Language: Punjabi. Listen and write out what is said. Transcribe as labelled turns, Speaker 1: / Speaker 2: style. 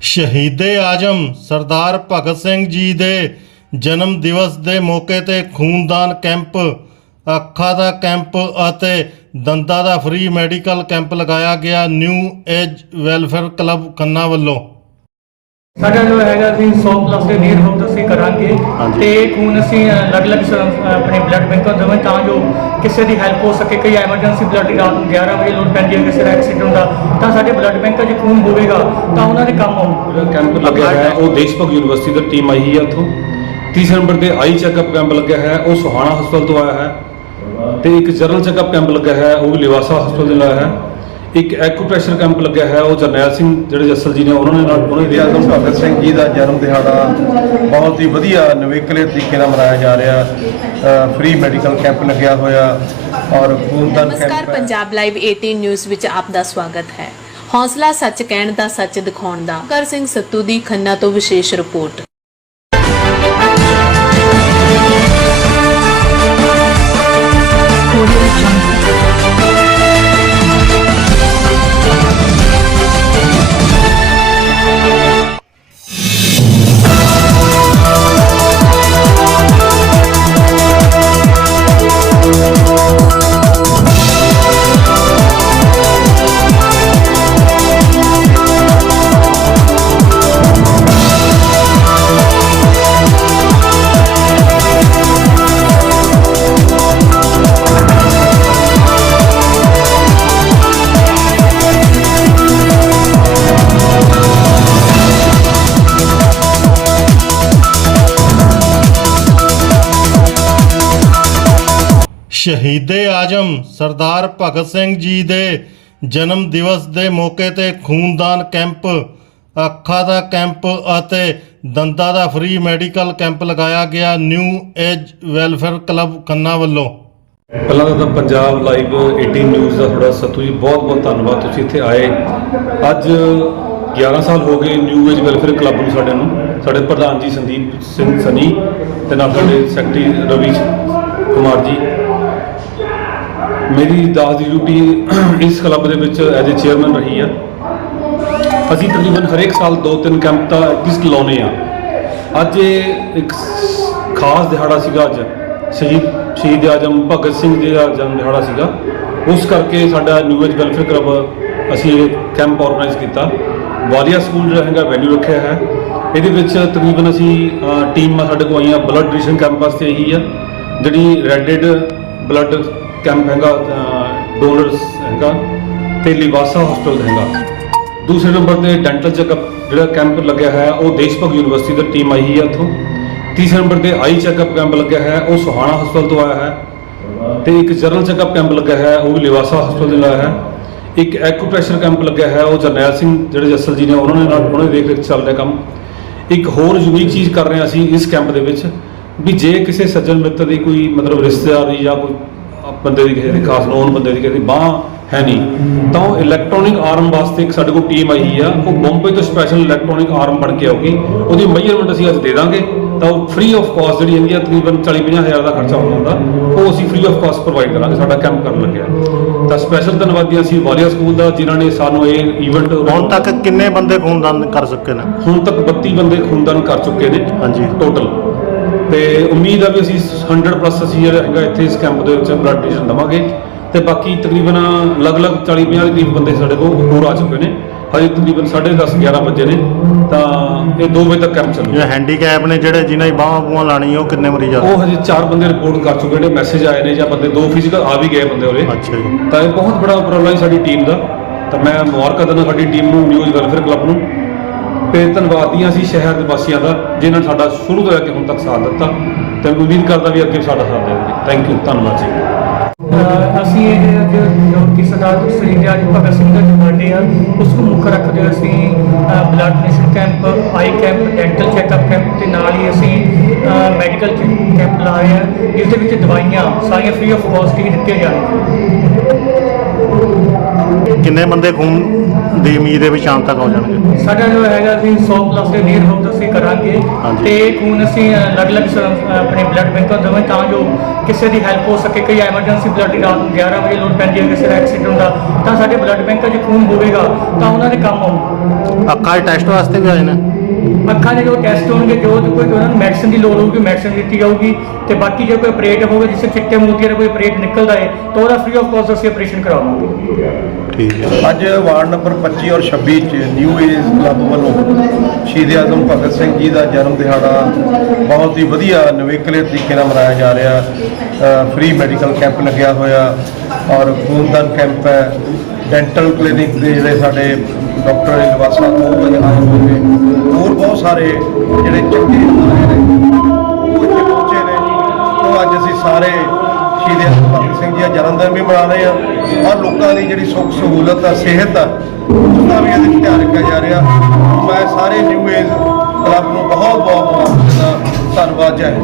Speaker 1: ਸ਼ਹੀਦੇ ਆਜਮ ਸਰਦਾਰ ਭਗਤ ਸਿੰਘ ਜੀ ਦੇ ਜਨਮ ਦਿਵਸ ਦੇ ਮੌਕੇ ਤੇ ਖੂਨਦਾਨ ਕੈਂਪ, ਅੱਖਾਂ ਦਾ ਕੈਂਪ ਅਤੇ ਦੰਦਾਂ ਦਾ ਫ੍ਰੀ ਮੈਡੀਕਲ ਕੈਂਪ ਲਗਾਇਆ ਗਿਆ new age welfare club Khanna ਵੱਲੋਂ।
Speaker 2: ਸਾਡਾ ਜੋ ਹੈਗਾ ਅਸੀਂ 100 ਪਲੱਸ ਦੇ ਨੀਰ ਹੋਪ ਅਸੀਂ ਕਰਾਂਗੇ।
Speaker 1: ਹਾਂਜੀ।
Speaker 2: ਤੇ ਖੂਨ ਅਸੀਂ ਅਲੱਗ-ਅਲੱਗ ਸ- ਆਪਣੇ ਬਲੱਡ ਬੈਂਕਾਂ ਦੇਵਾਂ ਤਾਂ ਜੋ ਕਿਸੇ ਦੀ ਹੈਲਪ ਹੋ ਸਕੇ। ਕਈ ਐਮਰਜੈਂਸੀ ਬਲੱਡ ਦੀ ਰਾਤ ਨੂੰ 11 ਵਜੇ ਲੋੜ ਪੈਂਦੀ ਹੈ ਕਿਸੇ ਦਾ ਐਕਸੀਡੈਂਟ ਹੁੰਦਾ ਤਾਂ ਸਾਡੇ ਬਲੱਡ ਬੈਂਕਾਂ 'ਚ ਖੂਨ ਹੋਵੇਗਾ ਤਾਂ ਉਹਨਾਂ ਦੇ ਕੰਮ ਆਊ
Speaker 3: ਕੈਂਪ ਲੱਗਿਆ ਹੈ। ਉਹ ਦੇਸ਼ਭਗਤ ਯੂਨੀਵਰਸਿਟੀ ਦੀ ਟੀਮ ਆਈ ਹੈ ਉੱਥੋਂ। ਤੀਸਰੇ ਨੰਬਰ ਤੇ ਆਈ ਚੈੱਕਅਪ ਕੈਂਪ ਲੱਗਿਆ ਹੈ। ਉਹ ਸੁਹਾਣਾ ਹਸਪਤਾਲ ਤੋਂ ਆਇਆ ਹੈ। ਤੇ ਇੱਕ ਜਨਰਲ ਚੈੱਕਅਪ ਕੈਂਪ ਲੱਗਿਆ ਹੈ। ਉਹ ਵੀ ਲਿਵਾਸਾ ਹਸਪਤਾਲ ਤੋਂ ਲਾਇਆ ਹੈ। ਇੱਕ ਐਕੂਪ੍ਰੈਸ਼ਰ ਕੈਂਪ ਲੱਗਿਆ ਹੈ ਉਹ ਜਰਨੈਲ ਸਿੰਘ ਜਿਹੜੇ ਜੱਸਲ ਜੀ ਨੇ ਉਹਨਾਂ ਨੇ ਨਾਲ ਉਹਨਾਂ ਦੇ
Speaker 4: ਆਦਮ ਭਗਤ ਸਿੰਘ ਜੀ ਦਾ ਜਨਮ ਦਿਹਾੜਾ ਬਹੁਤ ਹੀ ਵਧੀਆ ਨਵੇਕਲੇ ਤਰੀਕੇ ਨਾਲ ਮਨਾਇਆ ਜਾ ਰਿਹਾ। ਫ੍ਰੀ ਮੈਡੀਕਲ ਕੈਂਪ ਲੱਗਿਆ ਹੋਇਆ ਔਰ ਖੂਨਦਾਨ
Speaker 5: ਨਮਸਕਾਰ
Speaker 4: ਕੈਂਪ ਹੈ।
Speaker 5: ਪੰਜਾਬ ਲਾਈਵ 18 ਨਿਊਜ਼ ਵਿੱਚ ਆਪ ਦਾ ਸਵਾਗਤ ਹੈ। ਹੌਸਲਾ ਸੱਚ ਕਹਿਣ ਦਾ ਸੱਚ ਦਿਖਾਉਣ ਦਾ। ਕਰ ਸਿੰਘ ਸੱਤੂ ਦੀ ਖੰਨਾ ਤੋਂ ਵਿਸ਼ੇਸ਼ ਰਿਪੋਰਟ।
Speaker 1: ਸ਼ਹੀਦੇ ਆਜਮ ਸਰਦਾਰ ਭਗਤ ਸਿੰਘ ਜੀ ਦੇ ਜਨਮ ਦਿਵਸ ਦੇ ਮੌਕੇ ਤੇ ਖੂਨਦਾਨ ਕੈਂਪ, ਅੱਖਾਂ ਦਾ ਕੈਂਪ ਅਤੇ ਦੰਦਾਂ ਦਾ ਫ੍ਰੀ ਮੈਡੀਕਲ ਕੈਂਪ ਲਗਾਇਆ ਗਿਆ new age welfare club Khanna ਵੱਲੋਂ।
Speaker 3: ਪਹਿਲਾਂ ਤਾਂ ਪੰਜਾਬ ਲਾਈਵ 18 ਨਿਊਜ਼ ਦਾ ਤੁਹਾਡਾ ਸਤੂ ਜੀ, ਬਹੁਤ ਬਹੁਤ ਧੰਨਵਾਦ ਤੁਸੀਂ ਇੱਥੇ ਆਏ। ਅੱਜ 11 ਸਾਲ ਹੋ ਗਏ ਨਿਊ ਏਜ ਵੈਲਫੇਅਰ ਕਲੱਬ ਨੂੰ ਸਾਡੇ ਨੂੰ, ਸਾਡੇ ਪ੍ਰਧਾਨ ਜੀ ਸੰਦੀਪ ਸਿੰਘ ਸਨੀ ਤੇ ਨਾਲ ਸਾਡੇ ਸੈਕਟਰੀ ਰਵੀ ਕੁਮਾਰ ਜੀ। ਮੇਰੀ ਦਾਸ ਦੀ ਡਿਊਟੀ ਇਸ ਕਲੱਬ ਦੇ ਵਿੱਚ ਐਜ਼ ਅ ਚੇਅਰਮੈਨ ਰਹੀ ਆ। ਅਸੀਂ ਤਕਰੀਬਨ ਹਰੇਕ ਸਾਲ ਦੋ ਤਿੰਨ ਕੈਂਪ ਤਾਂ ਐਟਲੀਸਟ ਲਾਉਨੇ ਆ। ਅੱਜ ਇਹ ਇੱਕ ਖਾਸ ਦਿਹਾੜਾ ਸੀਗਾ ਅੱਜ। ਸ਼ਹੀਦ ਸ਼ਹੀਦ ਆਜਮ ਭਗਤ ਸਿੰਘ ਜੀ ਦਾ ਜਨਮ ਦਿਹਾੜਾ ਸੀਗਾ। ਉਸ ਕਰਕੇ ਸਾਡਾ ਨਿਊ ਏਜ ਵੈਲਫੇਅਰ ਕਲੱਬ ਅਸੀਂ ਇਹ ਕੈਂਪ ਆਰਗੇਨਾਈਜ਼ ਕੀਤਾ। ਵਾਲੀਆ ਸਕੂਲ ਜਿਹੜਾ ਹੈਗਾ ਵੈਨਿਊ ਰੱਖਿਆ ਹੈ। ਇਹਦੇ ਵਿੱਚ ਤਕਰੀਬਨ ਅਸੀਂ ਅ, ਟੀਮਾਂ ਸਾਡੇ ਕੋਲ ਆਈਆਂ। ਬਲੱਡ ਡੋਨੇਸ਼ਨ ਕੈਂਪ ਵਾਸਤੇ ਇਹੀ ਆ। ਜਿਹੜੀ ਰੈਡਿਡ ਬਲੱਡ ਕੈਂਪ ਹੈਗਾ ਡੋਨਰਸ ਹੈਗਾ ਤੇ ਲਿਵਾਸਾ ਹਸਪਤਾਲ ਹੈਗਾ। ਦੂਸਰੇ ਨੰਬਰ ਤੇ ਡੈਂਟਲ ਚੈੱਕਅਪ ਜਿਹੜਾ ਕੈਂਪ ਲੱਗਿਆ ਹੈ ਉਹ ਦੇਸ਼ਭਗਤ ਯੂਨੀਵਰਸਿਟੀ ਦੀ ਟੀਮ ਆਈ ਹੈ ਉੱਥੋਂ ਤੀਸਰੇ ਨੰਬਰ ਤੇ ਆਈ ਚੈੱਕਅਪ ਕੈਂਪ ਲੱਗਿਆ ਹੈ ਉਹ ਸੁਹਾਣਾ ਹਸਪਤਾਲ ਤੋਂ ਆਇਆ ਹੈ। ਤੇ ਇੱਕ ਜਨਰਲ ਚੈੱਕਅਪ ਕੈਂਪ ਲੱਗਿਆ ਹੈ ਉਹ ਵੀ ਲਿਵਾਸਾ ਹਸਪਤਾਲ ਤੋਂ ਆਇਆ ਹੈ। ਇੱਕ ਐਕੂਪ੍ਰੈਸ਼ਰ ਕੈਂਪ ਲੱਗਿਆ ਹੈ ਉਹ ਜਰਨੈਲ ਸਿੰਘ, ਜਿਹੜੇ ਜੱਸਲ ਜੀ ਨੇ, ਉਹਨਾਂ ਨੇ ਨਾਲ, ਉਹਨਾਂ ਦੇ ਦੇਖ ਰੇਖ ਚੱਲ ਰਿਹਾ ਕੰਮ। ਇੱਕ ਹੋਰ ਯੂਨੀਕ ਚੀਜ਼ ਕਰ ਰਹੇ ਹਾਂ ਅਸੀਂ ਇਸ ਕੈਂਪ ਦੇ ਵਿੱਚ, ਵੀ ਜੇ ਕਿਸੇ ਸੱਜਣ ਮਿੱਤਰ ਦੀ ਕੋਈ ਮਤਲਬ ਰਿਸ਼ਤੇਦਾਰੀ ਜਾਂ ਕੋਈ ਬੰਦੇ ਦੀ ਕਿਸੇ ਦੀ ਖਾਸ ਨੋਨ ਬੰਦੇ ਦੀ ਕਿਸੇ ਦੀ ਬਾਹ ਹੈ ਨਹੀਂ। ਤਾਂ ਉਹ ਇਲੈਕਟ੍ਰੋਨਿਕ ਆਰਮ ਵਾਸਤੇ ਇੱਕ ਸਾਡੇ ਕੋਲ ਟੀਮ ਆਈ ਆ। ਉਹ ਬੰਬੇ ਤੋਂ ਸਪੈਸ਼ਲ ਇਲੈਕਟ੍ਰੋਨਿਕ ਆਰਮ ਬਣ ਕੇ ਆਊਗੀ। ਉਹਦੀ ਮੈਜਰਮੈਂਟ ਅਸੀਂ ਅੱਜ ਦੇ ਦਾਂਗੇ। ਤਾਂ ਉਹ ਫ੍ਰੀ ਆਫ ਕਾਸਟ ਜਿਹੜੀ ਹੈਗੀ ਆ ਤਕਰੀਬਨ 40 50 ਹਜ਼ਾਰ ਦਾ ਖਰਚਾ ਆਉਣਾ ਹੁੰਦਾ। ਉਹ ਅਸੀਂ ਫ੍ਰੀ ਆਫ ਕਾਸਟ ਪ੍ਰੋਵਾਈਡ ਕਰਾਂਗੇ ਸਾਡਾ ਕੈਂਪ ਕਰਨ ਲੱਗਿਆ। ਤਾਂ ਸਪੈਸ਼ਲ ਧੰਨਵਾਦੀ ਅਸੀਂ ਵਾਲੀਆ ਸਕੂਲ ਦਾ ਜਿਨ੍ਹਾਂ ਨੇ ਸਾਨੂੰ ਇਹ ਇਵੈਂਟ
Speaker 1: ਹੁਣ ਤੱਕ ਕਿੰਨੇ ਬੰਦੇ ਖੂਨਦਾਨ ਕਰ ਚੁੱਕੇ ਨੇ?
Speaker 3: ਹੁਣ ਤੱਕ 32 ਬੰਦੇ ਖੂਨਦਾਨ ਕਰ ਚੁੱਕੇ ਨੇ
Speaker 1: ਹਾਂਜੀ।
Speaker 3: ਟੋਟਲ ਤੇ ਉਮੀਦ ਆ ਵੀ ਅਸੀਂ 100 ਪਲੱਸ ਅਸੀਂ ਜਿਹੜਾ ਹੈਗਾ ਇੱਥੇ ਇਸ ਕੈਂਪ ਦੇ ਵਿੱਚ ਬਲੱਡ ਡੋਨੇਸ਼ਨ ਦਵਾਂਗੇ। ਤੇ ਬਾਕੀ ਤਕਰੀਬਨ ਅਲੱਗ-ਅਲੱਗ 40 50 ਦੇ ਕਰੀਬ ਬੰਦੇ ਸਾਡੇ ਕੋਲ ਹੋਰ ਆ ਚੁੱਕੇ ਨੇ। ਹਜੇ ਤਕਰੀਬਨ 10:30 11 ਵਜੇ ਨੇ। ਤਾਂ ਇਹ 2 ਵਜੇ ਤੱਕ ਕੈਂਪ ਚੱਲੂਗਾ।
Speaker 1: ਜਿਹੜੇ ਹੈਂਡੀਕੈਪ ਨੇ ਜਿਹੜੇ ਜਿਨ੍ਹਾਂ ਦੀ ਬਾਹਾਂ ਬੂਹਾਂ ਲਾਣੀ ਉਹ ਕਿੰਨੇ ਮਰੀਜ਼ ਆ?
Speaker 3: ਉਹ ਹਜੇ 4 ਬੰਦੇ ਰਿਪੋਰਟ ਕਰ ਚੁੱਕੇ ਨੇ ਮੈਸੇਜ ਆਏ ਨੇ ਜਾਂ ਬੰਦੇ ਦੋ ਫਿਜ਼ੀਕਲ ਆ ਵੀ ਗਏ ਬੰਦੇ ਉਹਦੇ
Speaker 1: ਅੱਛਾ ਜੀ।
Speaker 3: ਤਾਂ ਇਹ ਬਹੁਤ ਬੜਾ ਉਪਰਾਲਾ ਹੈ ਸਾਡੀ ਟੀਮ ਦਾ। ਤਾਂ ਮੈਂ ਮੁਬਾਰਕਾਂ ਦਿੰਦਾ ਸਾਡੀ ਟੀਮ ਨੂੰ ਨਿਊਜ਼ ਵੈਲਫੇਅਰ ਕਲੱਬ ਨੂੰ। ਤੇ ਧੰਨਵਾਦੀਆਂ ਅਸੀਂ ਸ਼ਹਿਰ ਦੇ ਵਾਸੀਆਂ ਦਾ ਜਿਨ੍ਹਾਂ ਨੇ ਸਾਡਾ ਸ਼ੁਰੂ ਤੋਂ ਲੈ ਕੇ ਹੁਣ ਤੱਕ ਸਾਥ ਦਿੱਤਾ। ਤੇ ਮੈਂ ਉਮੀਦ ਕਰਦਾ ਵੀ ਅੱਗੇ ਸਾਡਾ ਸਾਥ ਦੇਣਗੇ। ਥੈਂਕ ਯੂ ਧੰਨਵਾਦ ਜੀ।
Speaker 2: ਅਸੀਂ ਇਹ ਅੱਜ ਜੋ ਕਿ ਸਰਦਾਰ ਸ਼ਹੀਦ ਆਜਮ ਭਗਤ ਸਿੰਘ ਦਾ ਜੋ ਬਰਥਡੇ ਆ ਉਸ ਨੂੰ ਮੁੱਖ ਰੱਖਦੇ ਹੋਏ ਅਸੀਂ blood donation camp eye camp dental checkup camp ਤੇ ਨਾਲ ਹੀ ਅਸੀਂ ਮੈਡੀਕਲ ਕੈਂਪ ਲਾ ਰਹੇ ਹਾਂ ਇਸ ਦੇ ਵਿੱਚ ਦਵਾਈਆਂ ਸਾਰੀਆਂ ਫ੍ਰੀ ਆਫ ਕਾਸਟ ਹੀ ਦਿੱਤੀਆਂ ਜਾਣਗੀਆਂ
Speaker 1: ਕਿੰਨੇ ਬੰਦੇ ਖੂਨ ਦੀ ਉਮੀਦ ਹੈ ਵੀ ਸ਼ਾਮ ਤੱਕ ਹੋ ਜਾਣਗੇ।
Speaker 2: ਸਾਡਾ ਜੋ ਹੈਗਾ ਅਸੀਂ 100 ਪਲੱਸ ਦੇ ਨੀਰ ਹੋਪ ਅਸੀਂ ਕਰਾਂਗੇ।
Speaker 1: ਹਾਂਜੀ।
Speaker 2: ਤੇ ਖੂਨ ਅਸੀਂ ਅਲੱਗ-ਅਲੱਗ ਸ- ਆਪਣੇ ਬਲੱਡ ਬੈਂਕਾਂ ਦੇਵਾਂ ਤਾਂ ਜੋ ਕਿਸੇ ਦੀ ਹੈਲਪ ਹੋ ਸਕੇ। ਕਈ ਐਮਰਜੈਂਸੀ ਬਲੱਡ ਦੀ ਰਾਤ ਨੂੰ 11 ਵਜੇ ਲੋੜ ਪੈਂਦੀ ਹੈ ਕਿਸੇ ਦਾ ਐਕਸੀਡੈਂਟ ਹੁੰਦਾ ਤਾਂ ਸਾਡੇ ਬਲੱਡ ਬੈਂਕਾਂ 'ਚ ਖੂਨ ਹੋਵੇਗਾ ਤਾਂ ਉਹਨਾਂ ਦੇ ਕੰਮ ਆਊ
Speaker 1: ਅੱਖਾਂ ਦੇ ਟੈਸਟ ਵਾਸਤੇ ਵੀ ਆਏ ਨੇ
Speaker 2: ਅੱਖਾਂ ਦੇ ਜੋ ਟੈਸਟ ਹੋਣਗੇ ਜੋ ਤੇ ਕੋਈ ਉਹਨਾਂ ਨੂੰ ਮੈਡੀਸਨ ਦੀ ਲੋੜ ਹੋਊਗੀ ਮੈਡੀਸਨ ਦਿੱਤੀ ਜਾਊਗੀ। ਤੇ ਬਾਕੀ ਜੇ ਕੋਈ ਆਪਰੇਟ ਹੋਵੇ ਜਿਸ ਚਿੱਟੇ ਮੋਤੀਆਂ ਦਾ ਕੋਈ ਆਪਰੇਟ ਨਿਕਲਦਾ ਹੈ ਤਾਂ ਉਹਦਾ ਫ੍ਰੀ ਆਫ ਕਾਸਟ ਅਸੀਂ ਆਪਰੇਸ਼ਨ ਕਰਾਵਾਂਗੇ।
Speaker 1: ਠੀਕ ਹੈ।
Speaker 4: ਅੱਜ ਵਾਰਡ ਨੰਬਰ 25 ਔਰ 26 ਚ ਨਿਊ ਏਜ ਕਲੱਬ ਵੱਲੋਂ ਸ਼ਹੀਦ ਆਜ਼ਮ ਭਗਤ ਸਿੰਘ ਜੀ ਦਾ ਜਨਮ ਦਿਹਾੜਾ ਬਹੁਤ ਹੀ ਵਧੀਆ ਨਵੇਕਲੇ ਤਰੀਕੇ ਨਾਲ ਮਨਾਇਆ ਜਾ ਰਿਹਾ। ਫ੍ਰੀ ਮੈਡੀਕਲ ਕੈਂਪ ਲੱਗਿਆ ਹੋਇਆ ਔਰ ਖੂਨਦਾਨ ਕੈਂਪ ਹੈ। ਡੈਂਟਲ ਕਲੀਨਿਕ ਦੇ ਜਿਹੜੇ ਸਾਡੇ ਡਾਕਟਰ ਲਵਾਸਾ ਤੋਂ ਉਹ ਆਏ ਹੋਏ ਨੇ ਹੋਰ ਬਹੁਤ ਸਾਰੇ ਜਿਹੜੇ ਚੰਗੇ ਅਦਾਰੇ ਨੇ, ਉਹ ਇੱਥੇ ਪਹੁੰਚੇ ਨੇ ਉਹ ਅੱਜ ਅਸੀਂ ਸਾਰੇ ਸ਼ਹੀਦ ਭਗਤ ਸਿੰਘ ਜੀ ਦਾ ਜਨਮ ਦਿਨ ਵੀ ਮਨਾ ਰਹੇ ਹਾਂ ਔਰ ਲੋਕਾਂ ਦੀ ਜਿਹੜੀ ਸੁੱਖ ਸਹੂਲਤ ਆ, ਸਿਹਤ ਆ, ਉਸ ਵੀ ਇਹਦੇ ਵਿੱਚ ਧਿਆਨ ਰੱਖਿਆ ਜਾ ਰਿਹਾ। ਮੈਂ ਸਾਰੇ ਨਿਊ ਏਜ ਕਲੱਬ ਨੂੰ ਬਹੁਤ ਬਹੁਤ ਦਿੰਦਾ ਧੰਨਵਾਦ, ਜੈ